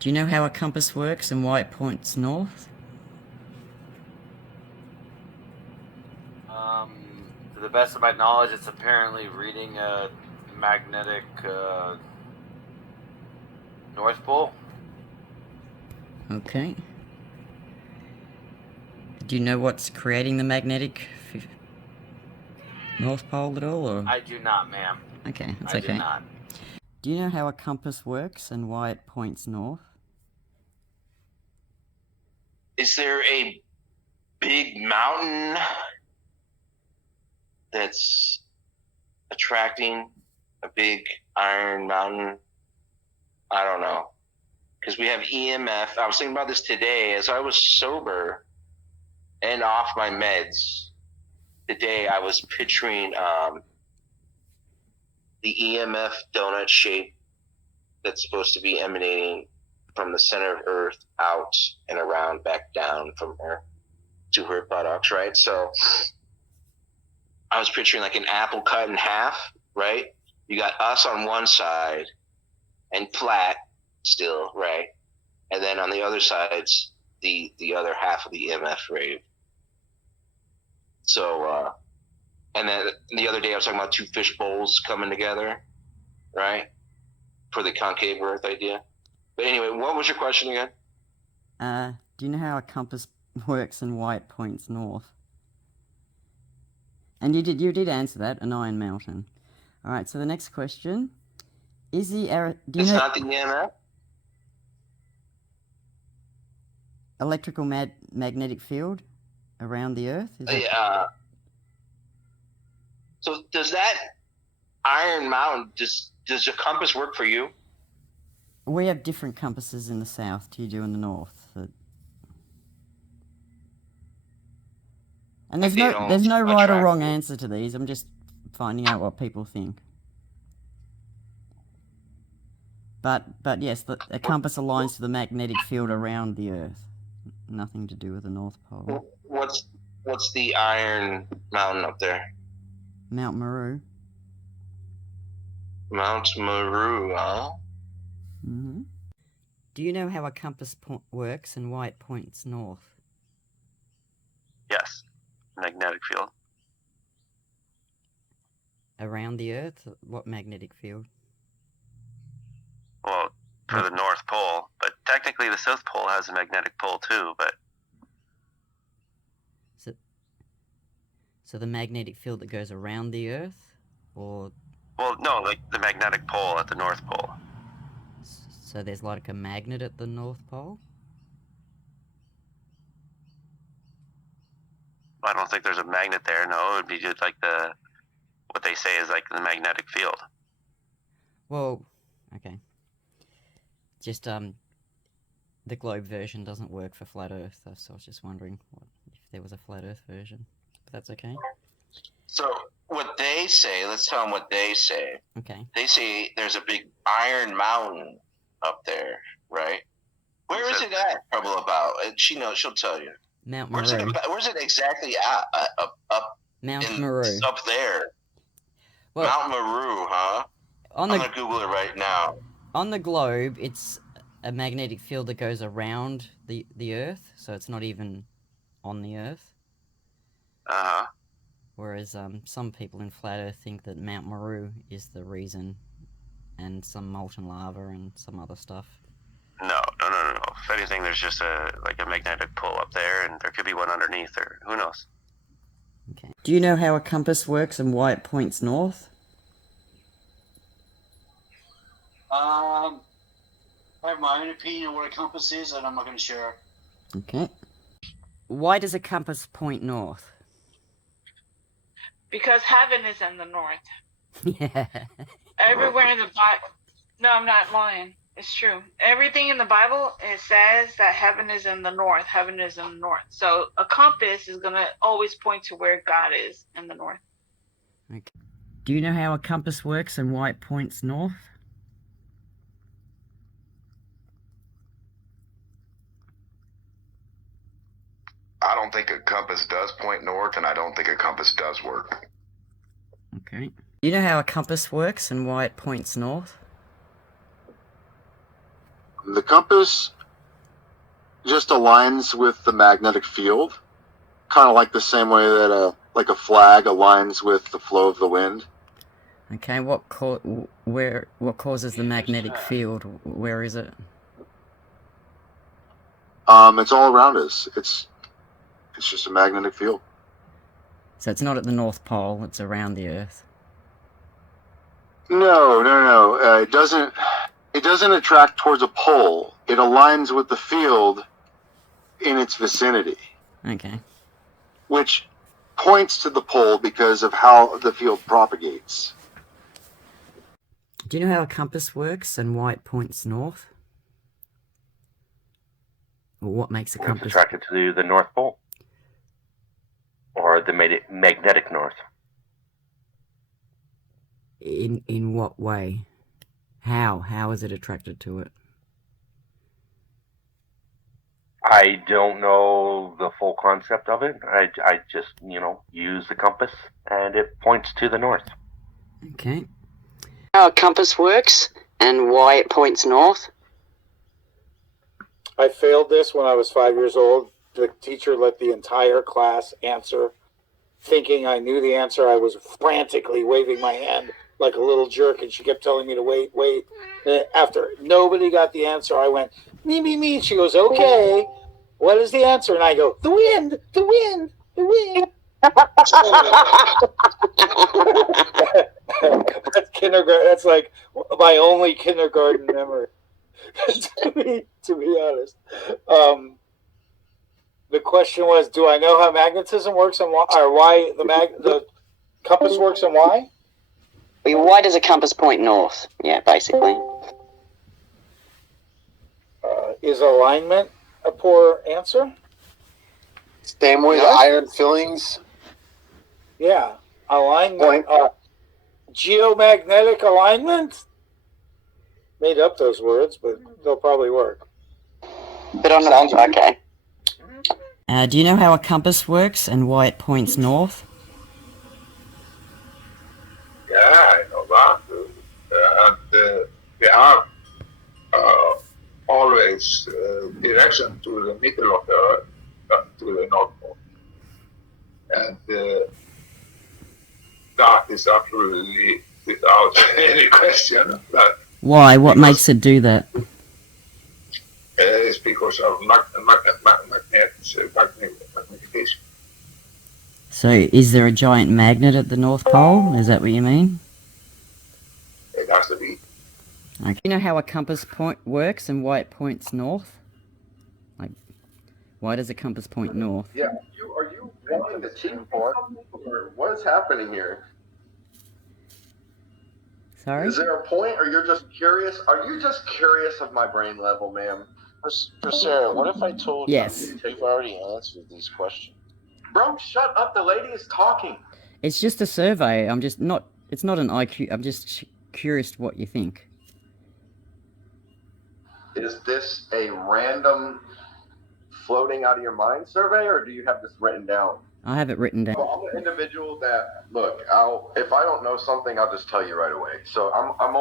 Do you know how a compass works and why it points north? To the best of my knowledge, it's apparently reading a magnetic North Pole. Okay. Do you know what's creating the magnetic North Pole at all? Or? I do not, ma'am. Okay, that's I okay. do not. Do you know how a compass works and why it points north? Is there a big mountain that's attracting a big iron mountain? I don't know. Because we have EMF. I was thinking about this today as I was sober and off my meds. Today I was picturing the EMF donut shape that's supposed to be emanating from the center of Earth out and around back down from her to her buttocks, right? So I was picturing like an apple cut in half, right? You got us on one side and flat still, right? And then on the other side's the other half of the EMF wave. So and then the other day I was talking about two fish bowls coming together, right? For the concave Earth idea. But anyway, what was your question again? Do you know how a compass works and why it points north? And you did answer that, an iron mountain. All right. So the next question is the It's not the EMF. Electrical magnetic field around the Earth? So does that iron mountain does your compass work for you? We have different compasses in the south to you do in the north. And there's no right or wrong answer to these. I'm just finding out what people think. But yes, a compass aligns to the magnetic field around the Earth. Nothing to do with the North Pole. What's the iron mountain up there? Mount Meru. Mount Meru, huh? Mm-hmm. Do you know how a compass works and why it points north? Yes. Magnetic field. Around the Earth? What magnetic field? Well, for the North Pole, but technically the South Pole has a magnetic pole too, but... So the magnetic field that goes around the Earth? Or... Well, no, like the magnetic pole at the North Pole. So there's like a magnet at the North Pole? I don't think there's a magnet there, no. It would be just like what they say is like the magnetic field. Well, okay. Just, the globe version doesn't work for flat Earth, so I was just wondering if there was a flat Earth version. But that's okay. So what they say, let's tell them what they say. Okay. They say there's a big iron mountain up there, right? Where is it at? Trouble about? She'll tell you. Mount Meru. Where's it exactly at? Up Mount Meru. Up there. Well, Mount Meru, huh? I'm going to Google it right now. On the globe, it's a magnetic field that goes around the Earth, so it's not even on the Earth. Uh-huh. Whereas some people in flat Earth think that Mount Meru is the reason, and some molten lava and some other stuff. No. If anything, there's just a magnetic pole up there, and there could be one underneath, or who knows. Okay. Do you know how a compass works and why it points north? I have my own opinion on what a compass is, and I'm not going to share. Okay. Why does a compass point north? Because heaven is in the north. Yeah. Everywhere in the Bible. No, I'm not lying. It's true. Everything in the Bible, it says that heaven is in the north. Heaven is in the north. So a compass is going to always point to where God is in the north. Okay. Do you know how a compass works and why it points north? I don't think a compass does point north, and I don't think a compass does work. Okay. Do you know how a compass works and why it points north? The compass just aligns with the magnetic field, kind of like the same way that a flag aligns with the flow of the wind. Okay, what causes the magnetic field? Where is it? It's all around us. It's just a magnetic field. So it's not at the North Pole, it's around the Earth. No. It doesn't attract towards a pole. It aligns with the field in its vicinity, Okay. which points to the pole because of how the field propagates. Do you know how a compass works and why it points north? Or what makes a It's compass? attracted to the North Pole. Or the magnetic north. In what way? How is it attracted to it? I don't know the full concept of it. I just, use the compass and it points to the north. Okay. How a compass works and why it points north? I failed this when I was 5 years old. The teacher let the entire class answer. Thinking I knew the answer, I was frantically waving my hand like a little jerk, and she kept telling me to wait. And after nobody got the answer, I went, me. She goes, okay, what is the answer? And I go, the wind. That's kindergarten. That's like my only kindergarten memory, to be honest. The question was, do I know how magnetism works and why the compass works and why? Why does a compass point north? Yeah, basically. Is alignment a poor answer? Same way the iron fillings. Yeah, alignment. Geomagnetic alignment. Made up those words, but they'll probably work. But on the okay. Do you know how a compass works and why it points north? Yeah, I know that. They have always direction to the middle of the Earth, to the North Pole. And that is absolutely without any question. Why? What makes it do that? It's because of magnification. So, is there a giant magnet at the North Pole? Is that what you mean? It has to be. Okay. Do you know how a compass works and why it points north? Like, why does a compass point north? Yeah, are you wanting to team for or what is happening here? Sorry? Is there a point, or you're just curious? Are you just curious of my brain level, ma'am? For Sarah, what if I told Yes. you you've already answered these questions? Bro, shut up. The lady is talking. It's just a survey. I'm just not... It's not an IQ. I'm just curious what you think. Is this a random floating out of your mind survey, or do you have this written down? I have it written down. Well, I'm an individual that, look, if I don't know something, I'll just tell you right away. So I'm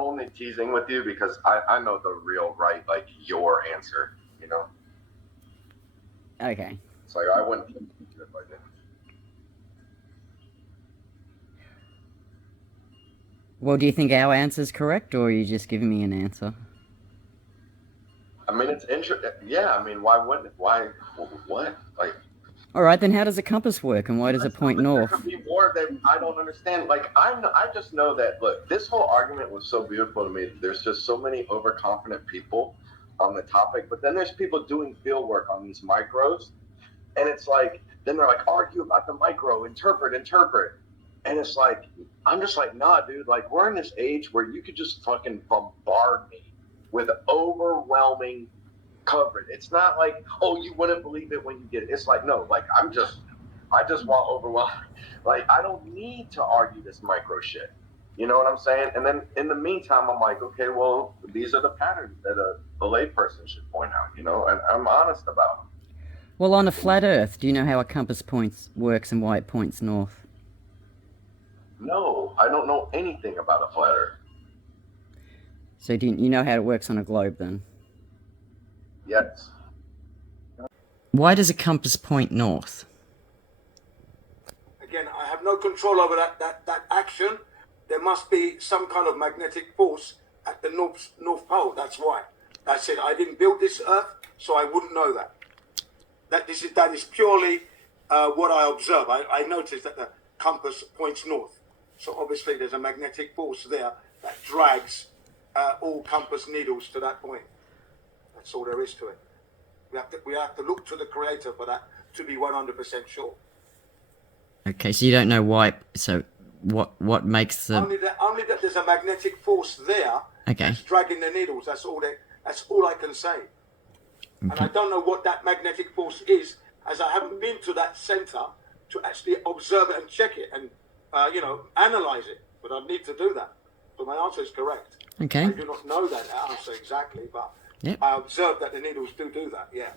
only teasing with you because I know the real right, like, your answer, you know? Okay. It's like, I wouldn't if I didn't. Well, do you think our answer's correct, or are you just giving me an answer? I mean, it's interesting. Yeah, I mean, why wouldn't it? Why? What? Like... Alright, then how does a compass work, and why does it point north? There could be more that I don't understand. Like, I just know that, look, this whole argument was so beautiful to me. There's just so many overconfident people on the topic, but then there's people doing field work on these micros, and it's like, then they're like, argue about the micro, interpret. And it's like, I'm just like, nah, dude, like, we're in this age where you could just fucking bombard me with overwhelming coverage. It's not like, oh, you wouldn't believe it when you get it. It's like, no, like, I just want overwhelming. Like, I don't need to argue this micro shit. You know what I'm saying? And then in the meantime, I'm like, okay, well, these are the patterns that a layperson should point out, you know, and I'm honest about them. Well, on a flat Earth, do you know how a compass works and why it points north? No, I don't know anything about a flat Earth. So do you know how it works on a globe, then? Yes. Why does a compass point north? Again, I have no control over that action. There must be some kind of magnetic force at the North Pole. That's why. I said I didn't build this Earth, so I wouldn't know that. That is purely what I observe. I noticed that the compass points north. So obviously there's a magnetic force there that drags all compass needles to that point. That's all there is to it. We have to look to the Creator for that to be 100% sure. Okay, so you don't know why. So what makes the Only that there's a magnetic force there that's dragging the needles. That's all I can say. And I don't know what that magnetic force is, as I haven't been to that center to actually observe it and check it and analyze it. But I need to do that. So my answer is correct. Okay. I do not know that answer exactly, but I observe that the needles do that. Yeah.